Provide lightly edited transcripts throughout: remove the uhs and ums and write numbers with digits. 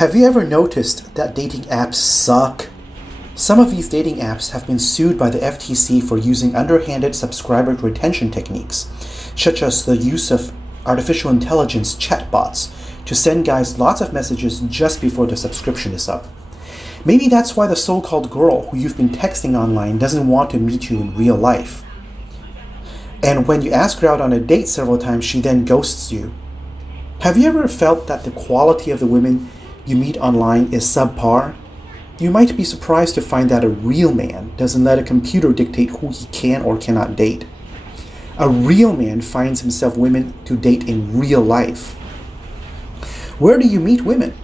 Have you ever noticed that dating apps suck? Some of these dating apps have been sued by the FTC for using underhanded subscriber retention techniques, such as the use of artificial intelligence chatbots to send guys lots of messages just before the subscription is up. Maybe that's why the so-called girl who you've been texting online doesn't want to meet you in real life. And when you ask her out on a date several times, she then ghosts you. Have you ever felt that the quality of the women you meet online is subpar? You might be surprised to find that a real man doesn't let a computer dictate who he can or cannot date. A real man finds himself women to date in real life. Where do you meet women?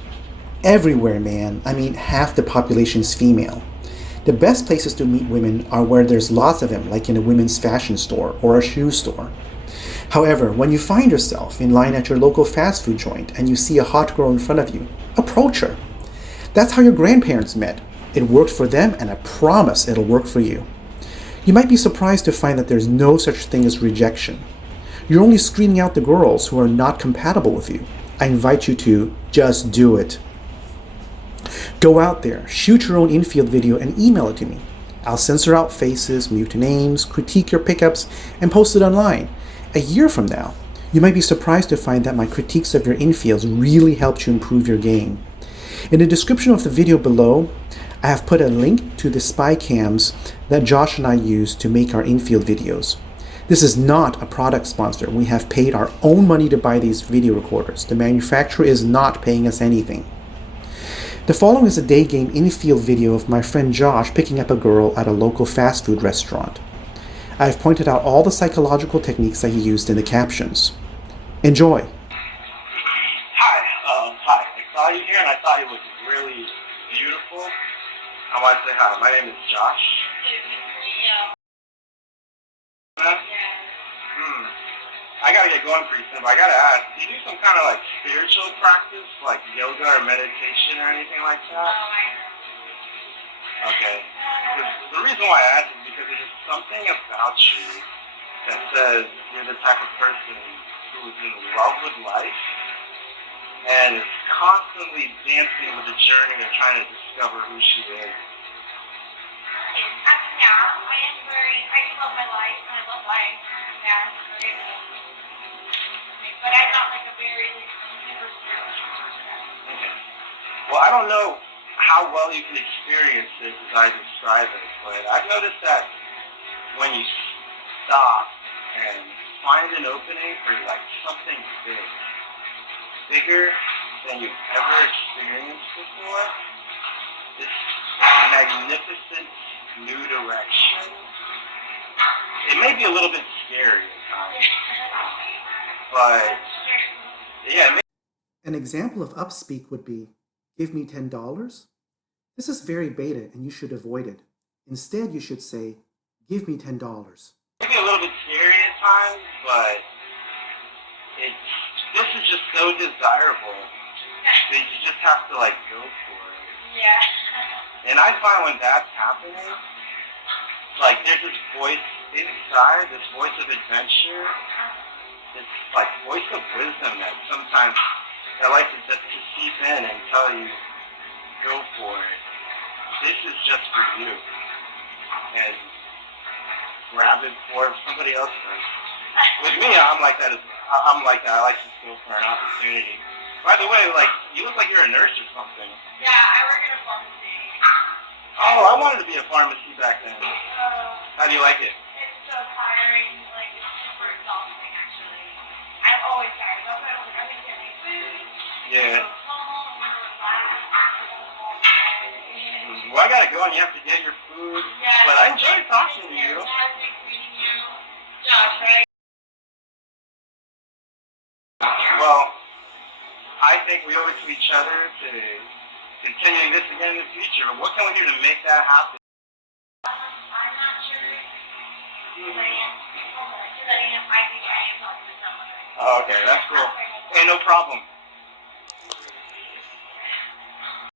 Everywhere, man. I mean, half the population is female. The best places to meet women are where there's lots of them, like in a women's fashion store or a shoe store. However, when you find yourself in line at your local fast food joint and you see a hot girl in front of you, approach her. That's how your grandparents met. It worked for them, and I promise it'll work for you. You might be surprised to find that there's no such thing as rejection. You're only screening out the girls who are not compatible with you. I invite you to just do it. Go out there, shoot your own infield video and email it to me. I'll censor out faces, mute names, critique your pickups, and post it online. A year from now, you might be surprised to find that my critiques of your infields really helped you improve your game. In the description of the video below, I have put a link to the spy cams that Josh and I use to make our infield videos. This is not a product sponsor. We have paid our own money to buy these video recorders. The manufacturer is not paying us anything. The following is a day game infield video of my friend Josh picking up a girl at a local fast food restaurant. I have pointed out all the psychological techniques that he used in the captions. Enjoy. Hi. I saw you here and I thought it was really beautiful. I want to say hi. My name is Josh. I gotta get going pretty soon, but I gotta ask, do you do some kind of like spiritual practice, like yoga or meditation or anything like that? Okay. The reason why I ask is because there's something about you that says you're the type of person who is in love with life and is constantly dancing with the journey of trying to discover who she is. I love my life, and I love life. Yeah, but I'm not like a very super spiritual person. Okay. Well, I don't know how well you can experience this as I describe it, but I've noticed that when you stop and find an opening for like something bigger than you've ever experienced before, this magnificent new direction, it may be a little bit scary at times, but yeah. An example of upspeak would be, give me $10. This is very beta and you should avoid it. Instead, you should say, give me $10. Maybe a little bit scary at times, but this is just so desirable that you just have to like go for it. Yeah. And I find when that's happening, like there's this voice inside, this voice of adventure, this like voice of wisdom that sometimes I like to seep in and tell you, go for it. This is just for you. And grab it for somebody else does. With me, I'm like that. I like to go for an opportunity. By the way, like you look like you're a nurse or something. Yeah, I work in a pharmacy. Oh, I wanted to be a pharmacy back then. How do you like it? It's so tiring. Like it's super exhausting, actually. I'm always tired. That's why I'm gonna get my food. Yeah. Go home. I'm gonna relax. Well, I gotta go and you have to get your food. Yeah. But I enjoyed talking to you. Fantastic meeting you. Josh, right? Well, I think we owe it to each other to continue this again in the future. What can we do to make that happen? I'm not sure. Because I think I am talking to someone. Oh, okay, that's cool. Hey, no problem.